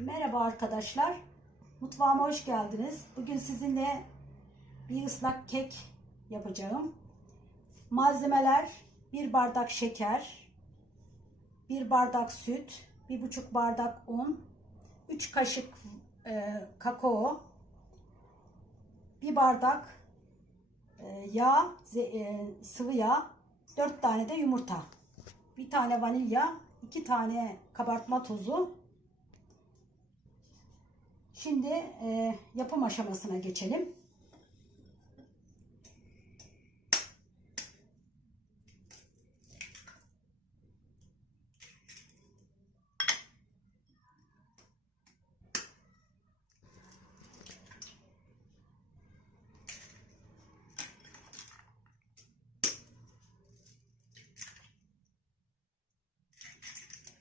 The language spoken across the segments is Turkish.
Merhaba arkadaşlar. Mutfağıma hoş geldiniz. Bugün sizinle bir ıslak kek yapacağım. Malzemeler 1 bardak şeker, 1 bardak süt, 1,5 bardak un, 3 kaşık e, kakao, 1 bardak e, yağ, e, sıvı yağ, 4 tane de yumurta, bir tane vanilya, 2 tane kabartma tozu, Şimdi e, yapım aşamasına geçelim.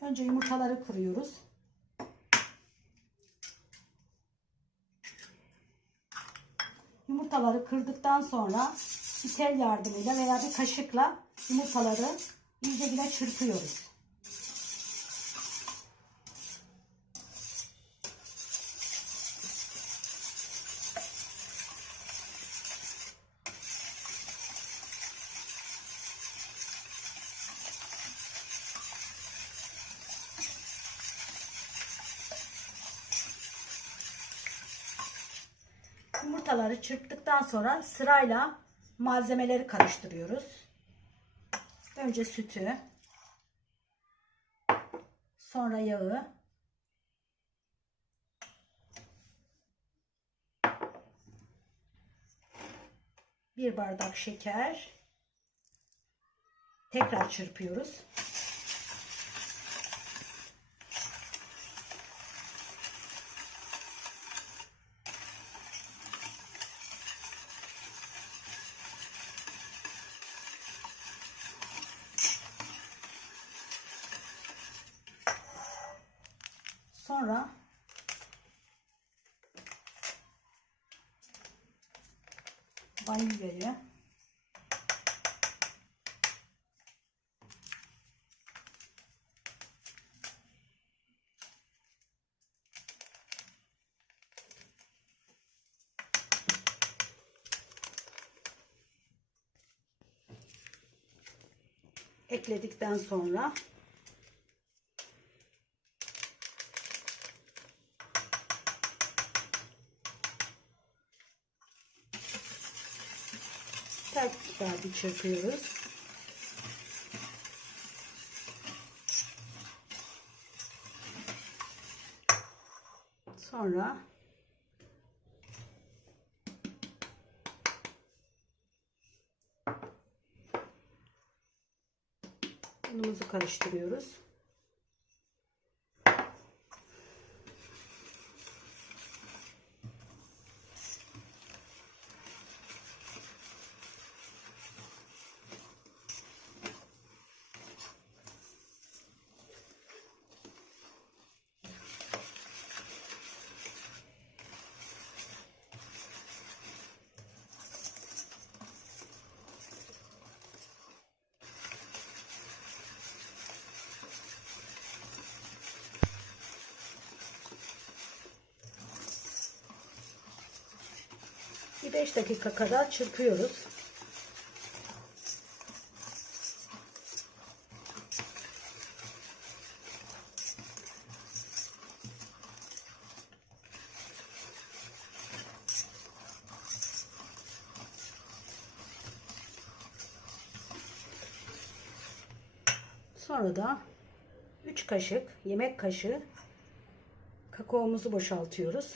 Önce yumurtaları kırıyoruz. Yumurtaları kırdıktan sonra bir tel yardımıyla veya bir kaşıkla yumurtaları iyice yine çırpıyoruz. Yumurtaları çırptıktan sonra sırayla malzemeleri karıştırıyoruz. Önce sütü, sonra yağı, bir bardak şeker, tekrar çırpıyoruz. Sonra vanilyayı ekledikten sonra tekrar bir çırpıyoruz. Sonra unumuzu karıştırıyoruz. Bir 5 dakika kadar çırpıyoruz. Sonra da 3 kaşık yemek kaşığı kakaomuzu boşaltıyoruz.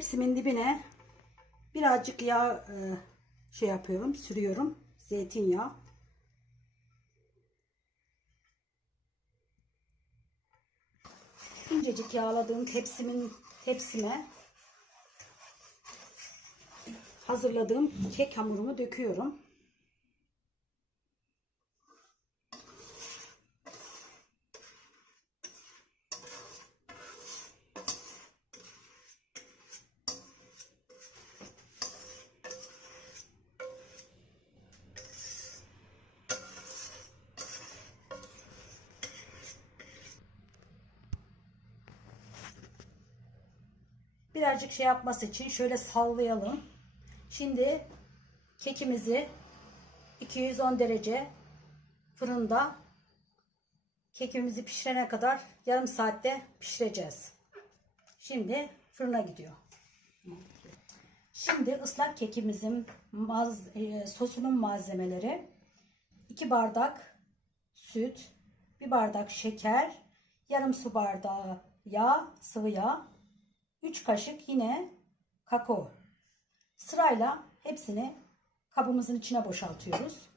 Tepsimin dibine birazcık yağ e, şey yapıyorum, sürüyorum. Zeytinyağı. İncecik yağladığım tepsimin tepsime hazırladığım kek hamurumu döküyorum. Birazcık şey yapması için şöyle sallayalım. Şimdi kekimizi 210 derece fırında kekimizi pişirene kadar yarım saatte pişireceğiz. Şimdi fırına gidiyor. Şimdi ıslak kekimizin maz, e, sosunun malzemeleri 2 bardak süt, 1 bardak şeker, yarım su bardağı yağ, sıvı yağ, 3 kaşık yine kakao. Sırayla hepsini kabımızın içine boşaltıyoruz.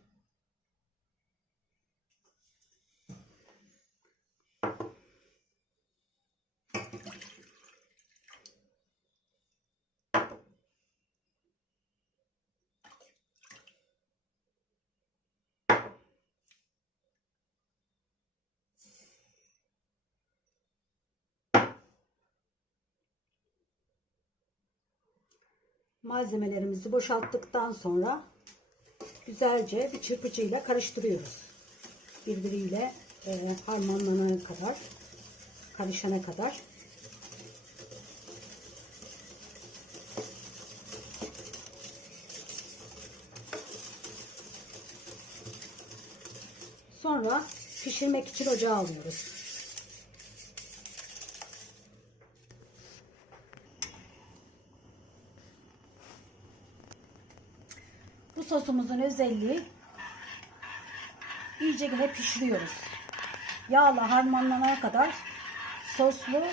Malzemelerimizi boşalttıktan sonra güzelce bir çırpıcıyla karıştırıyoruz. Birbiriyle e, harmanlanana kadar, karışana kadar. Sonra pişirmek için ocağa alıyoruz. Bu sosumuzun özelliği iyice yine pişiriyoruz. Yağla harmanlanana kadar soslu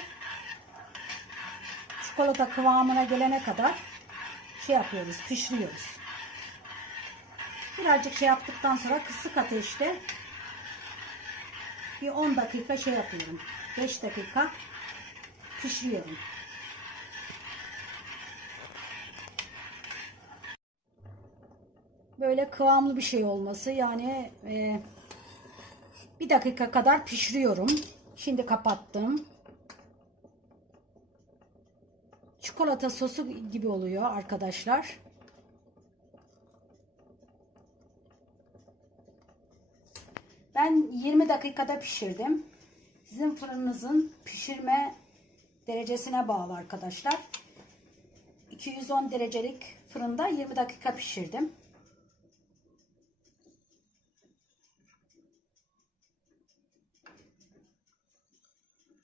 çikolata kıvamına gelene kadar şey yapıyoruz, pişiriyoruz. Birazcık şey yaptıktan sonra kısık ateşte bir 10 dakika şey yapıyorum. 5 dakika pişiriyorum. Böyle kıvamlı bir şey olması yani e, bir dakika kadar pişiriyorum. Şimdi kapattım. Çikolata sosu gibi oluyor arkadaşlar. Ben 20 dakikada pişirdim. Sizin fırınınızın pişirme derecesine bağlı arkadaşlar. 210 derecelik fırında 20 dakika pişirdim.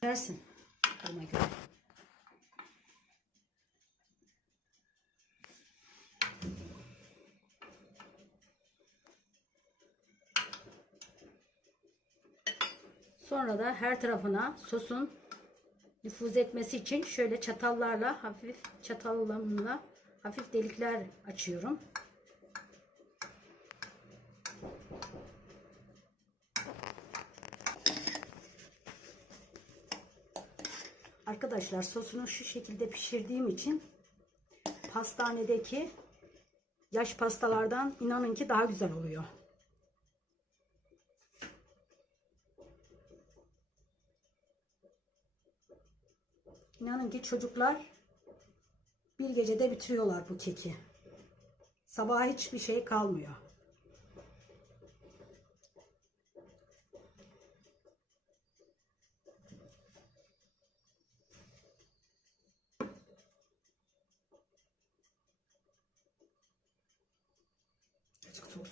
Dersin. Duruma göre. Sonra da her tarafına sosun nüfuz etmesi için şöyle çatallarla hafif çatallarımla hafif delikler açıyorum. Arkadaşlar sosunu şu şekilde pişirdiğim için pastanedeki yaş pastalardan inanın ki daha güzel oluyor. İnanın ki çocuklar bir gecede bitiriyorlar bu keki. Sabaha hiçbir şey kalmıyor. It's called